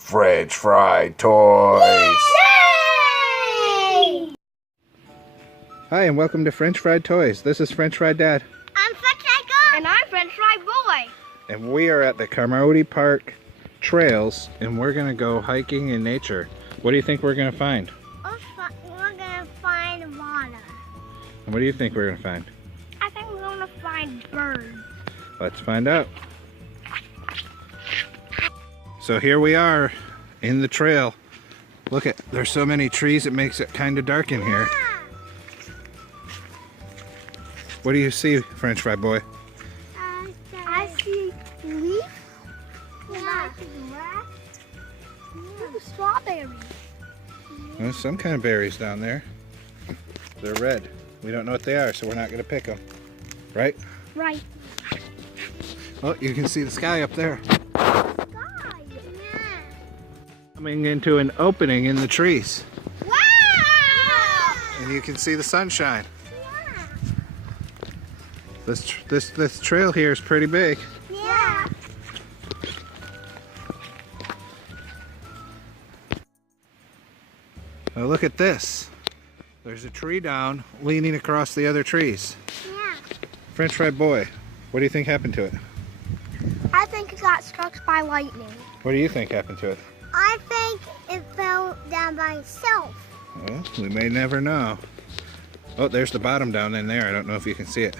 French Fried Toys. Yay! Hi, and welcome to French Fried Toys. This is French Fried Dad. I'm French Fried Girl. And I'm French Fried Boy. And we are at the Carmody Park trails, and we're going to go hiking in nature. What do you think we're going to find? We're going to find water. And what do you think we're going to find? I think we're going to find birds. Let's find out. So here we are in the trail. Look at, there's so many trees it makes it kind of dark in here. What do you see, French Fry Boy? I see leaf. Yeah. I see grass. Yeah. Strawberries. There's some kind of berries down there. They're red. We don't know what they are, so we're not going to pick them. Right? Right. Oh, you can see the sky up there. Sky. Yeah. Coming into an opening in the trees. Wow! And you can see the sunshine. Yeah. This trail here is pretty big. Yeah. Now look at this. There's a tree down leaning across the other trees. Yeah. French Fried Boy, what do you think happened to it? I think it got struck by lightning. What do you think happened to it? I think it fell down by itself. Well, we may never know. Oh, there's the bottom down in there. I don't know if you can see it.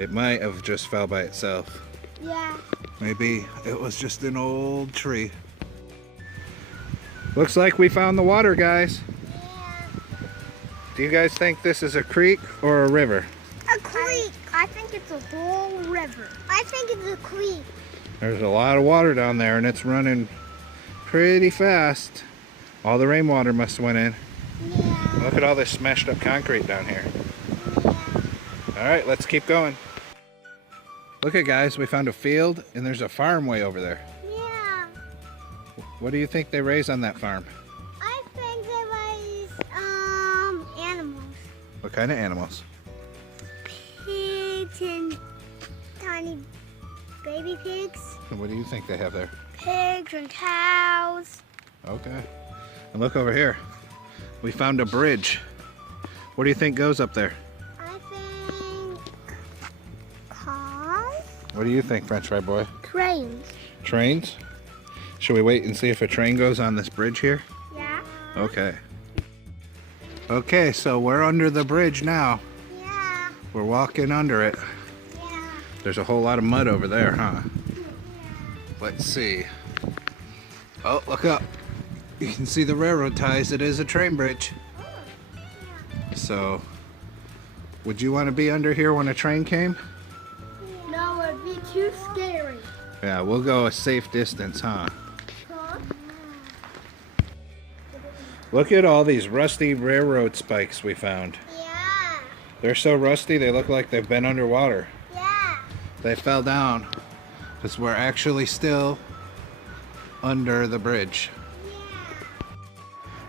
It might have just fell by itself. Yeah. Maybe it was just an old tree. Looks like we found the water, guys. Yeah. Do you guys think this is a creek or a river? A creek. I think it's a whole river. I think it's a creek. There's a lot of water down there and it's running pretty fast. All the rainwater must have went in. Yeah. Look at all this smashed up concrete down here. All right, let's keep going. Look at, guys, we found a field and there's a farm way over there. Yeah. What do you think they raise on that farm? I think they raise animals. What kind of animals? Pigs and tiny baby pigs. And what do you think they have there? Pigs and cows. Okay. And look over here. We found a bridge. What do you think goes up there? I think cars. What do you think, French Fry Boy? Trains. Trains? Should we wait and see if a train goes on this bridge here? Yeah. Okay. Okay, so we're under the bridge now. Yeah. We're walking under it. Yeah. There's a whole lot of mud over there, huh? Let's see. Oh, look up. You can see the railroad ties. It is a train bridge. So, would you want to be under here when a train came? No, it'd be too scary. Yeah, we'll go a safe distance, huh? Huh? Look at all these rusty railroad spikes we found. Yeah. They're so rusty, they look like they've been underwater. Yeah. They fell down because we're actually still under the bridge.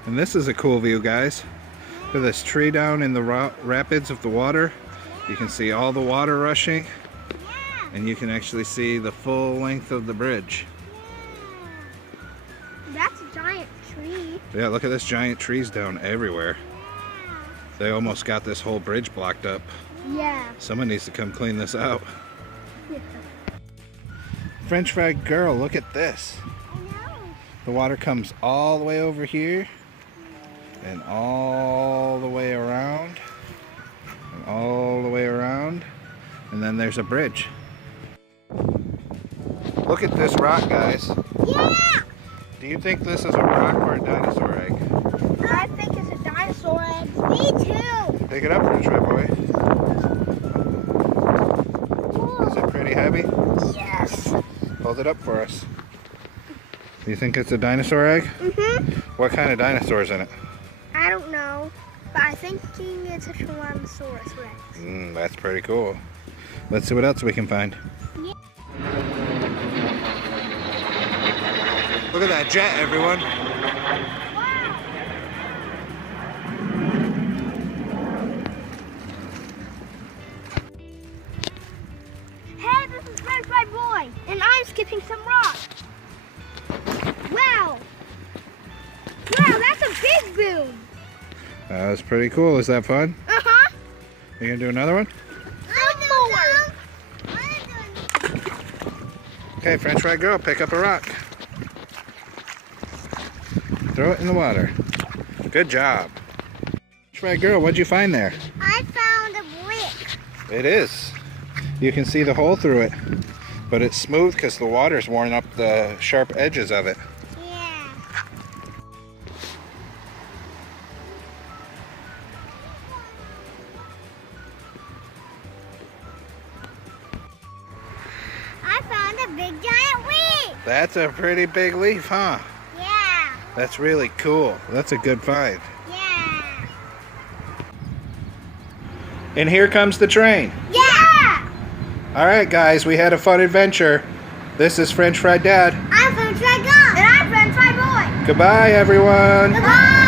And this is a cool view, guys. Look at this tree down in the rapids of the water. You can see all the water rushing, and you can actually see the full length of the bridge. That's a giant tree. Yeah, look at this giant trees down everywhere. They almost got this whole bridge blocked up. Yeah. Someone needs to come clean this out. French Fried Girl, look at this. I know. The water comes all the way over here and all the way around and all the way around, and then there's a bridge. Look at this rock, guys. Yeah. Do you think this is a rock or a dinosaur egg? I think it's a dinosaur egg. Me too. Pick it up, French Fry Boy. Is it pretty heavy? Yes. Hold it up for us. Do you think it's a dinosaur egg? Mhm. What kind of dinosaur is in it? I don't know, but I think it's a Tyrannosaurus Rex. That's pretty cool. Let's see what else we can find. Yeah. Look at that jet, everyone. Wow. Hey, this is French Fried Boy, and I'm skipping some rocks. Wow. Wow, that's a big boom. That was pretty cool. Is that fun? Uh-huh. You gonna do another one? Okay, French fry girl, pick up a rock. Throw it in the water. Good job. French fry girl, what'd you find there? I found a brick. It is. You can see the hole through it, but it's smooth because the water's worn up the sharp edges of it. Yeah. I found a big giant leaf. That's a pretty big leaf, huh? Yeah. That's really cool. That's a good find. Yeah. And here comes the train. Yeah. All right, guys, we had a fun adventure. This is French Fry Dad. I'm French Fry Girl. And I'm French Fry Boy. Goodbye, everyone. Goodbye.